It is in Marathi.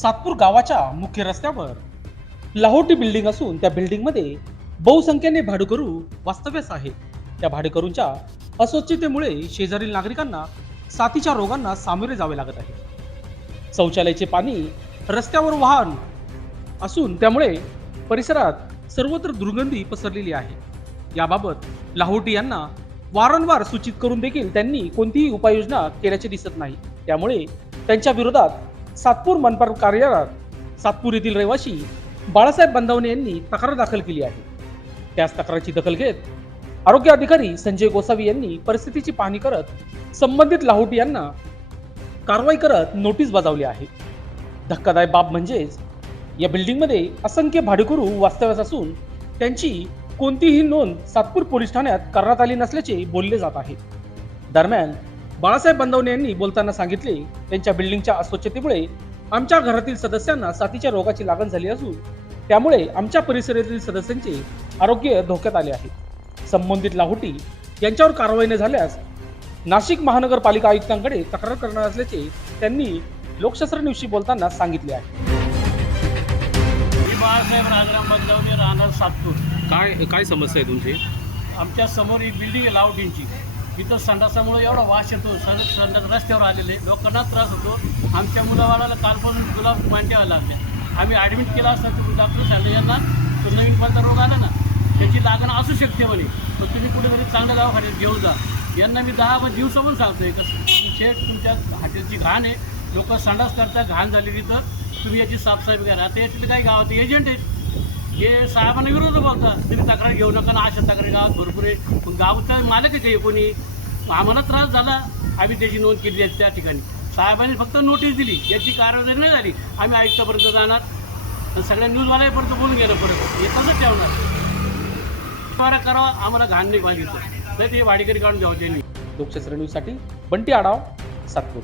सातपूर गावाच्या मुख्य रस्त्यावर लाहोटी बिल्डिंग असून त्या बिल्डिंगमध्ये बहुसंख्येने भाडेकरू वास्तव्यास आहेत. त्या भाडेकरूंच्या अस्वच्छतेमुळे शेजारील नागरिकांना साथीच्या रोगांना सामोरे जावे लागत आहे. शौचालयाचे पाणी रस्त्यावर वाहन असून त्यामुळे परिसरात सर्वत्र दुर्गंधी पसरलेली आहे. याबाबत लाहोटी यांना वारंवार सूचित करून देखील त्यांनी कोणतीही उपाययोजना केल्याचे दिसत नाही. त्यामुळे त्यांच्या विरोधात सातपूर मनपा कार्यालयात सातपूर येथील रहिवासी बाळासाहेब बंदावणे यांनी तक्रार दाखल केली आहे. त्याच तक्रारीची दखल घेत आरोग्य अधिकारी संजय गोसावी यांनी परिस्थितीची पाहणी करत संबंधित लाहोटी यांना कारवाई करत नोटीस बजावली आहे. धक्कादायक बाब म्हणजेच या बिल्डिंगमध्ये असंख्य भाडेकरू वास्तव्यास असून त्यांची कोणतीही नोंद सातपूर पोलीस ठाण्यात करण्यात आली नसल्याचे बोलले जात आहे. दरम्यान बाळासाहेब बंदवणे यांनी बोलताना सांगितले त्यांच्या बिल्डिंगच्या अस्वच्छतेमुळे आमच्या घरातील सदस्यांना साथीच्या रोगाची लागण झाली असून त्यामुळे आमच्या परिसरातील सदस्यांचे आरोग्य धोक्यात आले आहे. संबंधित लाहोटी यांच्यावर कारवाई न झाल्यास नाशिक महानगरपालिका आयुक्तांकडे तक्रार करणार असल्याचे त्यांनी लोकशास्त्र न्यूजशी बोलताना सांगितले आहे. बाळासाहेब राजाराम बदलावणे राहणार सातपूर. काय काय समस्या आहे तुमची? आमच्यासमोर एक बिल्डिंग आहे लावटींची इथं संडासामुळे एवढा वास येतो. सर संडास रस्त्यावर आलेले. लोकांना त्रास होतो. आमच्या मुलाबाळाला कालपासून गुलाब मांड्यावर लागले. आम्ही ॲडमिट केला असता तर डॉक्टर सांगले यांना तो नवीन कोणता रोग आला ना त्याची लागण असू शकते म्हणे. तर तुम्ही कुठेतरी चांगल्या दवाखान्यात घेऊन जा. यांना मी दहा पण दिवसा पण आहे कसं शेठ तुमच्या हॉटेलची घाण आहे. लोक संडास करता घाण झाली तर तुम्ही याची साफसफाई करा. आता याच्यातले काही गावात एजंट आहेत. हे साहेबांना विरोध बोलतात तुम्ही तक्रार घेऊ नका ना अशा तक्रारी गावात भरपूर आहे. पण गावचा मालक आहे कोणी? आम्हाला त्रास झाला. आम्ही त्याची नोंद केली आहे त्या ठिकाणी. साहेबांनी फक्त नोटीस दिली. याची कारवाई नाही झाली. आम्ही आयुक्तापर्यंत जाणार. तर सगळ्या न्यूजवाल्यापर्यंत बोलून गेलं परत. हे तसंच ठेवणार? द्वारा करावा. आम्हाला घाण नाही पाहिजे तर ते वाडीकरी काढून द्यावं त्यांनी. लोकशास्त्र न्यूजसाठी बंटी आढाव सातपूर.